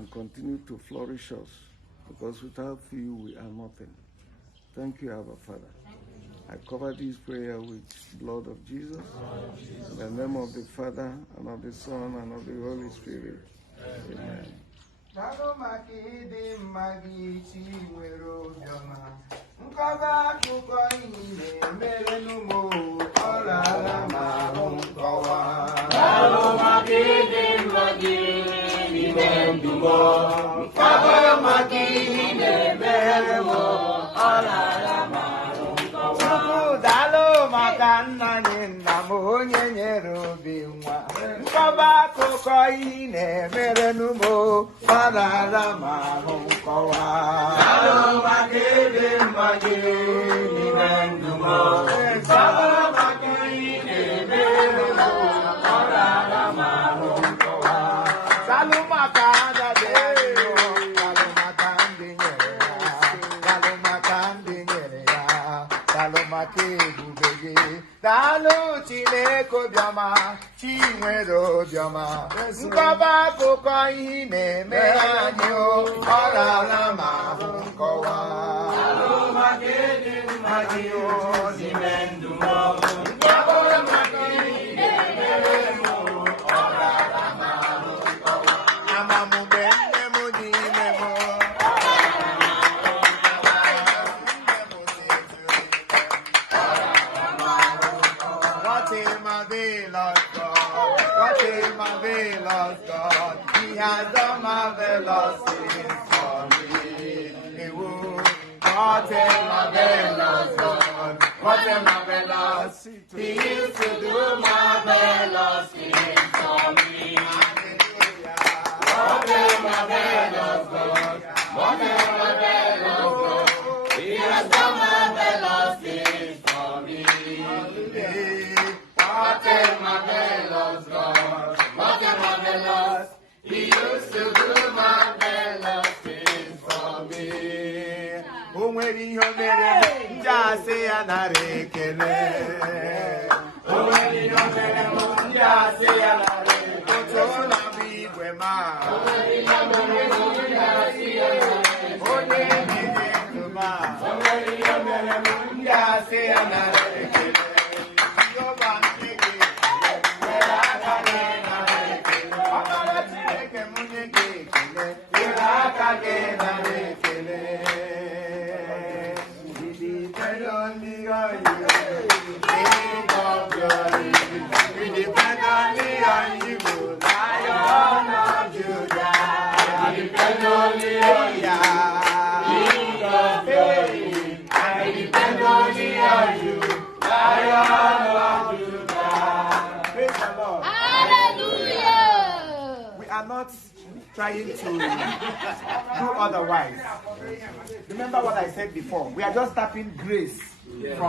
and continue to flourish us, because without you we are nothing. Thank you, Abba Father. I cover this prayer with the blood of Jesus. In the name of the Father, and of the Son, and of the Holy Spirit. Amen. Dalu Chineke biama, Chinwere obiama, nkọba akụkọ ihe na-eme anyị o, ọ rara ma ahụ nkọwa. Dalu maka ịdị mma gị o, n'ime ndụ m, nkọba maka ihe na-emere m o, ọ rara ma ahụ nkọwa. Amamugbe nne m dị ime m, God, He has done marvelous things for me. What a marvelous God, what a marvelous. He used to do marvelous things for me. Hallelujah. What a marvelous God, what a marvelous God. He has done marvelous things for me. What a marvelous God. He used to do marvelous things for me. O nwere ihe o mere m, ndị asị ya nara ekele. O nwere ihe o mere m, ndị asị ya nara ekele. Otu ụlọ bụ igwe ma. O nwere ihe o mere m, ndị asị ya nara ekele. Onye niile ndụ ma. O nwere ihe o mere m, ndị asị ya nara ekele. Not trying to do otherwise. Remember what I said before. We are just tapping grace from